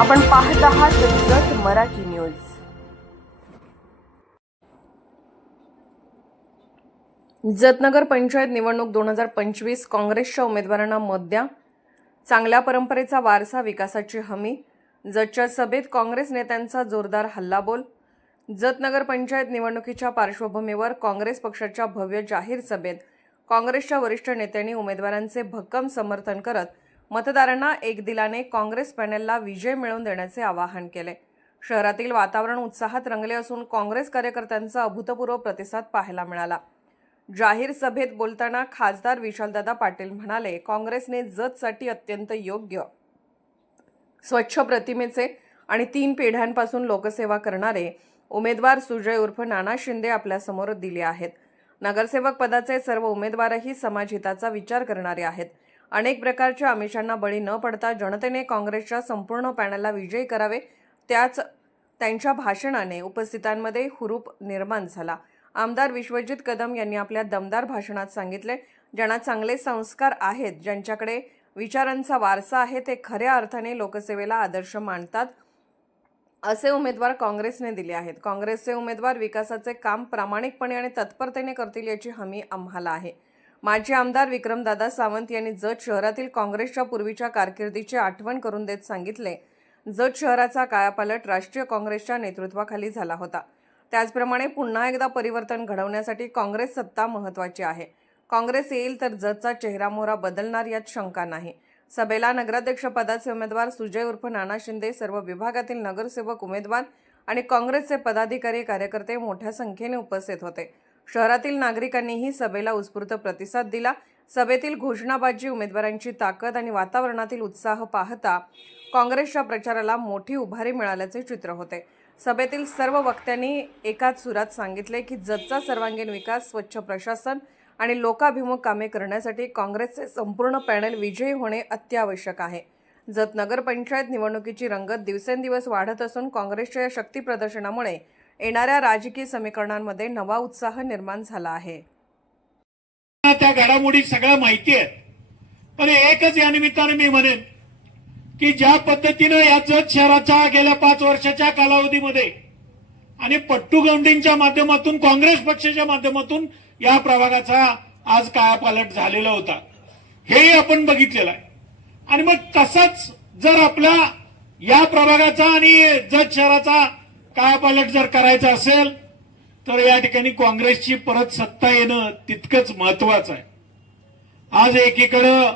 आपण पाहत आहात जत मराठी न्यूज. जतनगर पंचायत निवडणूक दोन हजार पंचवीस काँग्रेसच्या उमेदवारांना मत द्या. चांगल्या परंपरेचा वारसा विकासाची हमी. जतच्या सभेत काँग्रेस नेत्यांचा जोरदार हल्लाबोल. जतनगर पंचायत निवडणुकीच्या पार्श्वभूमीवर काँग्रेस पक्षाच्या भव्य जाहीर सभेत काँग्रेसच्या वरिष्ठ नेत्यांनी उमेदवारांचे भक्कम समर्थन करत मतदारांना एक दिलाने काँग्रेस पॅनेलला विजय मिळवून देण्याचे आवाहन केले. शहरातील वातावरण उत्साहात रंगले असून काँग्रेस कार्यकर्त्यांचा अभूतपूर्व प्रतिसाद पाहायला मिळाला. जाहीर सभेत बोलताना खासदार विशालदादा पाटील म्हणाले काँग्रेसने जतसाठी अत्यंत योग्य स्वच्छ प्रतिमेचे आणि तीन पिढ्यांपासून लोकसेवा करणारे उमेदवार सुजय उर्फ नाना शिंदे आपल्यासमोर दिले आहेत. नगरसेवक पदाचे सर्व उमेदवारही समाजहिताचा विचार करणारे आहेत. अनेक प्रकारच्या आमिषांना बळी न पडता जनतेने काँग्रेसच्या संपूर्ण पॅनलला विजयी करावे त्याच त्यांच्या भाषणाने उपस्थितांमध्ये हुरूप निर्माण झाला. आमदार विश्वजित कदम यांनी आपल्या दमदार भाषणात सांगितले ज्यांना चांगले संस्कार आहेत ज्यांच्याकडे विचारांचा वारसा आहे ते खऱ्या अर्थाने लोकसेवेला आदर्श मानतात असे उमेदवार काँग्रेसने दिले आहेत. काँग्रेसचे उमेदवार विकासाचे काम प्रामाणिकपणे आणि तत्परतेने करतील याची हमी आम्हाला आहे. माजी आमदार विक्रमदादा सावंत यांनी जत शहरातील काँग्रेसच्या पूर्वीच्या कारकिर्दीची आठवण करून देत सांगितले. जत शहराचा कायापालट राष्ट्रीय काँग्रेसच्या नेतृत्वाखाली झाला होता. त्याचप्रमाणे पुन्हा एकदा परिवर्तन घडवण्यासाठी काँग्रेस सत्ता महत्त्वाची आहे. काँग्रेस येईल तर जतचा चेहरामोहरा बदलणार यात शंका नाही. सभेला नगराध्यक्षपदाचे उमेदवार सुजय उर्फ नाना शिंदे सर्व विभागातील नगरसेवक उमेदवार आणि काँग्रेसचे पदाधिकारी कार्यकर्ते मोठ्या संख्येने उपस्थित होते. शहरातील नागरिकांनीही सभेला उत्स्फूर्त प्रतिसाद दिला. सभेतील घोषणाबाजी उमेदवारांची ताकद आणि वातावरणातील उत्साह पाहता काँग्रेसच्या प्रचाराला मोठी उभारी मिळाल्याचे चित्र होते. सभेतील सर्व वक्त्यांनी एकाच सुरात सांगितले की जतचा सर्वांगीण विकास स्वच्छ प्रशासन आणि लोकाभिमुख कामे करण्यासाठी काँग्रेसचे संपूर्ण पॅनल विजयी होणे अत्यावश्यक आहे. जत नगरपंचायत निवडणुकीची रंगत दिवसेंदिवस वाढत असून काँग्रेसच्या या शक्ती प्रदर्शनामुळे येणाऱ्या राजकीय समीकरणांमध्ये नवा उत्साह निर्माण झाला आहे. त्या घडामोडी सगळ्या माहिती आहेत पण एकच या निमित्ताने मी म्हणेन की ज्या पद्धतीनं या जत शहराच्या गेल्या पाच वर्षाच्या कालावधीमध्ये आणि पट्टू गौंडींच्या माध्यमातून काँग्रेस पक्षाच्या माध्यमातून या प्रभागाचा आज कायापालट झालेला होता. हेही आपण बघितलेलं आहे. आणि मग तसंच जर आपला या प्रभागाचा आणि जत शहराचा कायापालट जर करायचा असेल तर या ठिकाणी काँग्रेसची परत सत्ता येणं तितकंच महत्वाचं आहे. आज एकीकडं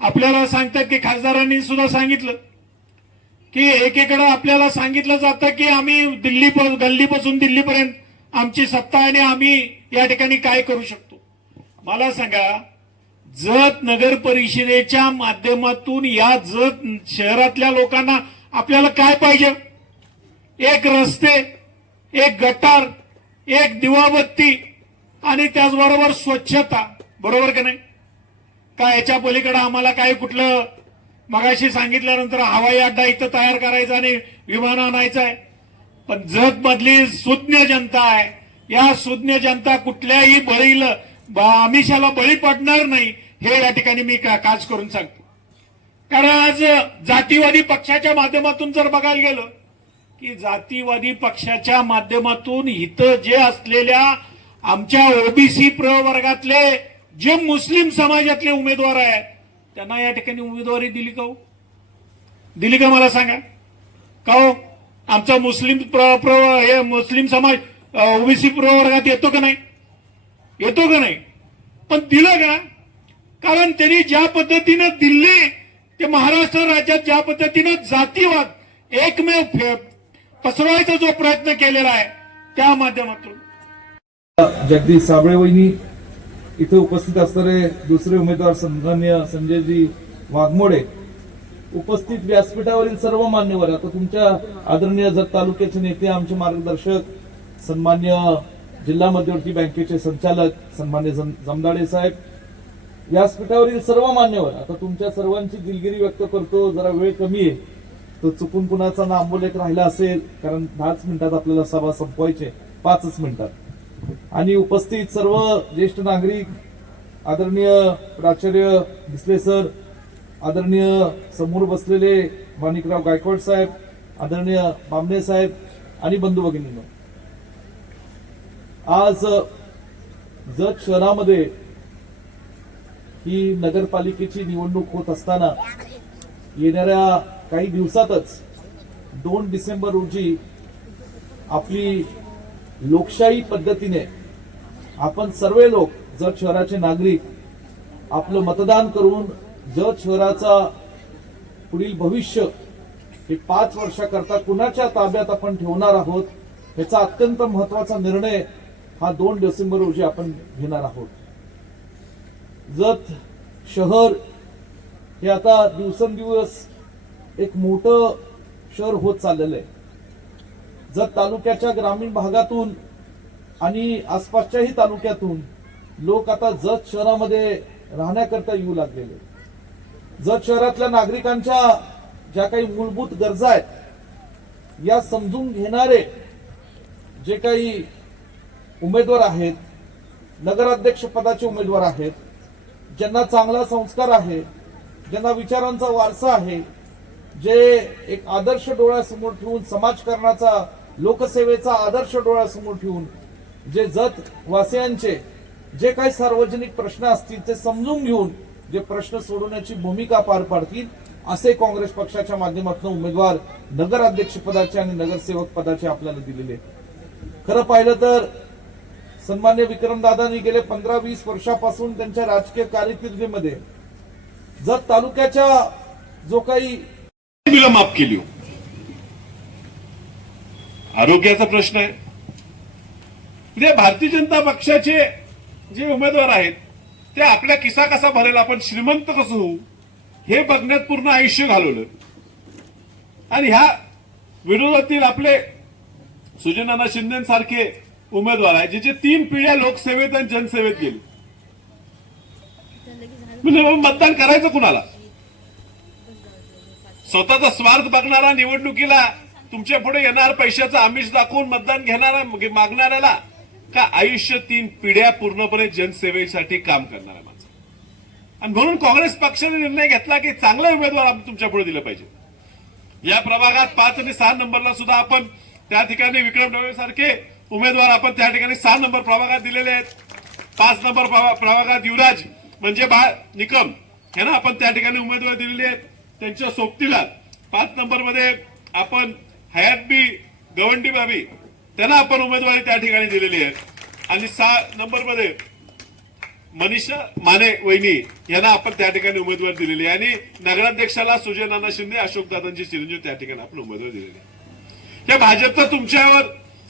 आपल्याला सांगतात की खासदारांनी सुद्धा सांगितलं की एकीकडं आपल्याला सांगितलं जातं की आम्ही दिल्ली गल्लीपासून दिल्लीपर्यंत आमची सत्ता आणि आम्ही या ठिकाणी काय करू शकतो. मला सांगा जत नगर परिषदेच्या माध्यमातून या जत शहरातल्या लोकांना आपल्याला काय पाहिजे? एक रस्ते एक गटार एक दिवाबत्ती आणि त्याचबरोबर स्वच्छता. बरोबर का नाही? का याच्या पलीकडे आम्हाला काय कुठलं मगाशी सांगितल्यानंतर हवाई अड्डा इथं तयार करायचा आणि विमान आणायचं आहे. पण जगमधली सुज्ञ जनता आहे. या सुज्ञ जनता कुठल्याही बळील आमिषाला बळी पडणार नाही हे या ठिकाणी मी का- काज करून सांगतो. कारण आज जातीवादी पक्षाच्या माध्यमातून जर बघायला गेलं की जातीवादी पक्षाच्या माध्यमातून इथं जे असलेल्या आमच्या ओबीसी प्रवर्गातले जे मुस्लिम समाजातले उमेदवार आहेत त्यांना या ठिकाणी उमेदवारी दिली का हो? दिली का मला सांगा? का हो? आमचा मुस्लिम प्र प्र- हे मुस्लिम समाज ओबीसी प्रवर्गात येतो का नाही? येतो का नाही? पण दिलं का? कारण त्यांनी ज्या पद्धतीनं दिल्ली ते महाराष्ट्र राज्यात ज्या पद्धतीनं जातीवाद एकमेव फे- पसरवायचा जो प्रयत्न केलेला आहे त्या माध्यमातून. जगदीश साबळे वहिनी इथे उपस्थित असणारे दुसरे उमेदवार सन्मान्य संजयजी वाघमोडे उपस्थित व्यासपीठावरील सर्व मान्यवर आता तुमच्या आदरणीय जत तालुक्याचे नेते आमचे मार्गदर्शक सन्मान्य जिल्हा मध्यवर्ती बँकेचे संचालक सन्मान्य जमदाडे साहेब व्यासपीठावरील सर्व मान्यवर आता तुमच्या सर्वांची दिलगिरी व्यक्त करतो जरा वेळ कमी आहे. तर चुकून कुणाचा नामोलेख राहिला असेल कारण दहाच मिनिटात आपल्याला सभा संपवायचे पाचच मिनिटात. आणि उपस्थित सर्व ज्येष्ठ नागरिक आदरणीय प्राचार्य भिसले सर आदरणीय समोर बसलेले माणिकराव गायकवाड साहेब आदरणीय बामणे साहेब आणि बंधू भगिनींनो. आज जत शहरामध्ये ही नगरपालिकेची निवडणूक होत असताना येणाऱ्या काही दिवसातच दोन डिसेंबर रोजी आपली लोकशाही पद्धतीने आपण सर्व लोक जत शहराचे नागरिक आपलं मतदान करून जत शहराचा पुढील भविष्य हे पाच वर्षाकरता कुणाच्या ताब्यात आपण ठेवणार आहोत ह्याचा अत्यंत महत्त्वाचा निर्णय हा दोन डिसेंबर रोजी आपण घेणार आहोत. जत शहर हे आता दिवसेंदिवस एक मोठं शहर होत चाललेलं आहे. जत तालुक्याच्या ग्रामीण भागातून आणि आसपासच्याही तालुक्यातून लोक आता जत शहरामध्ये राहण्याकरता येऊ लागलेले जत शहरातल्या नागरिकांच्या ज्या काही मूलभूत गरजा आहेत या समजून घेणारे जे काही उमेदवार आहेत नगराध्यक्ष पदाचे उमेदवार आहेत ज्यांना चांगला संस्कार आहे ज्यांना विचारांचा वारसा आहे जे एक आदर्श डोळ्यासमोर ठेवून समाजकारणाचा लोकसेवेचा आदर्श डोळ्यासमोर ठेवून जे जत वासियांचे जे काही सार्वजनिक प्रश्न असतील ते समजून घेऊन जे प्रश्न सोडवण्याची भूमिका पार पाडतील असे काँग्रेस पक्षाच्या माध्यमातून उमेदवार नगराध्यक्ष पदाचे आणि नगरसेवक पदाचे आपल्याला दिलेले खरं पाहिलं तर सन्मान्य विक्रमदादांनी गेले पंधरा वीस वर्षापासून त्यांच्या राजकीय कारकिर्दीमध्ये जत तालुक्याच्या जो काही बिलं माफ केली हो. आरोग्याचा प्रश्न आहे. म्हणजे भारतीय जनता पक्षाचे जे उमेदवार आहेत ते आपल्या किसा कसा भरेल आपण श्रीमंत कसं होऊ हे बघण्यात पूर्ण आयुष्य घालवलं. आणि ह्या विरोधातील आपले सुजनाना शिंदेसारखे उमेदवार आहे ज्याचे तीन पिढ्या लोकसेवेत आणि जनसेवेत गेले. म्हणजे मतदान करायचं कुणाला? स्वतःचा स्वार्थ बघणारा निवडणुकीला तुमच्यापुढे येणार पैशाचं आमिष दाखवून मतदान घेणारा म्हणजे मागणाऱ्याला का आयुष्य तीन पिढ्या पूर्णपणे जनसेवेसाठी काम करणारा माझं आणि म्हणून काँग्रेस पक्षाने निर्णय घेतला की चांगला उमेदवार आपण तुमच्यापुढे दिलं पाहिजे. या प्रभागात पाच आणि सहा नंबरला सुद्धा आपण त्या ठिकाणी विक्रम डवळे सारखे उमेदवार आपण त्या ठिकाणी सहा नंबर प्रभागात दिलेले आहेत. पाच नंबर प्रभागात युवराज म्हणजे बा निकम यांना आपण त्या ठिकाणी उमेदवार दिलेले आहेत. त्यांच्या सोबतीला. पाच नंबरमध्ये आपण हयात बी गवंडी बाबी त्यांना आपण उमेदवारी त्या ठिकाणी दिलेली आहे. आणि सहा नंबरमध्ये मनीषा माने वहिनी यांना आपण त्या ठिकाणी उमेदवार दिलेली आहे. आणि नगराध्यक्षाला सुजय नाना शिंदे अशोक दादांची चिरंजीव त्या ठिकाणी आपण उमेदवार दिलेली आहे. या भाजपचा तुमच्यावर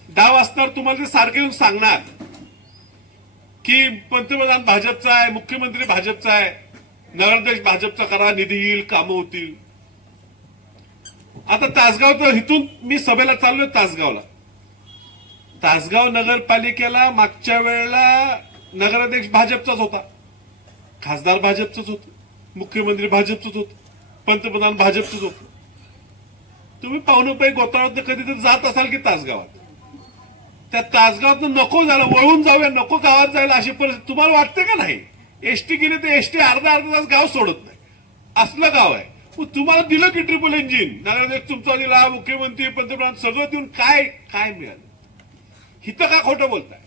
डाव असणार तुम्हाला ते सारखे येऊन सांगणार की पंतप्रधान भाजपचा आहे मुख्यमंत्री भाजपचा आहे. नगराध्यक्ष भाजपचा करा निधी येईल कामं होतील. आता तासगाव तर इथून मी सभेला चाललोय तासगावला. तासगाव नगरपालिकेला मागच्या वेळेला नगराध्यक्ष भाजपचाच होता. खासदार भाजपचंच होत. मुख्यमंत्री भाजपचंच होत. पंतप्रधान भाजपचंच होत. तुम्ही पाहुणेपाई गोताळात कधी तर जात असाल की तासगावात. त्या तासगावात नको झालं वळून जाऊया नको गावात जायला अशी परिस्थिती तुम्हाला वाटते का नाही? एसटी गेली तर एसटी अर्धा अर्धा तास गाव सोडत नाही. असलं गाव आहे. मग तुम्हाला दिलं की ट्रिपल इंजिन नगराध्यक्ष तुमचा दिला मुख्यमंत्री पंतप्रधान सगळं देऊन काय काय मिळालं? हिथं का खोटं बोलताय?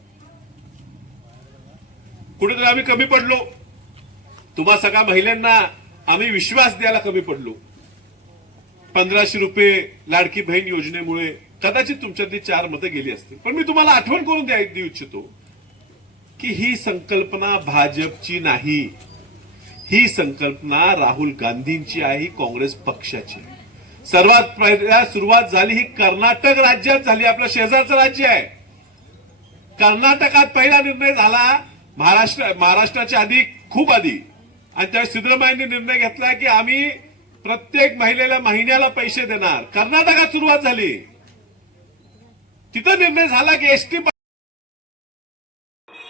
कुठेतरी आम्ही कमी पडलो. तुम्हा सगळ्या महिलांना आम्ही विश्वास द्यायला कमी पडलो. पंधराशे रुपये लाडकी बहीण योजनेमुळे कदाचित तुमच्यातली चार मतं गेली असतील. पण मी तुम्हाला आठवण करून द्या देऊ इच्छितो. की ही संकल्पना भाजपची नाही. ही संकल्पना राहुल गांधींची आहे काँग्रेस पक्षाची. सर्वात पहिल्या सुरुवात झाली ही कर्नाटक राज्यात झाली आपलं शेजारचं राज्य आहे. कर्नाटकात पहिला निर्णय झाला महाराष्ट्र महाराष्ट्राच्या आधी खूप आधी आणि त्या सिद्धरामय्यांनी निर्णय घेतला की आम्ही प्रत्येक महिलेला महिन्याला पैसे देणार. कर्नाटकात सुरुवात झाली. तिथं निर्णय झाला की एसटी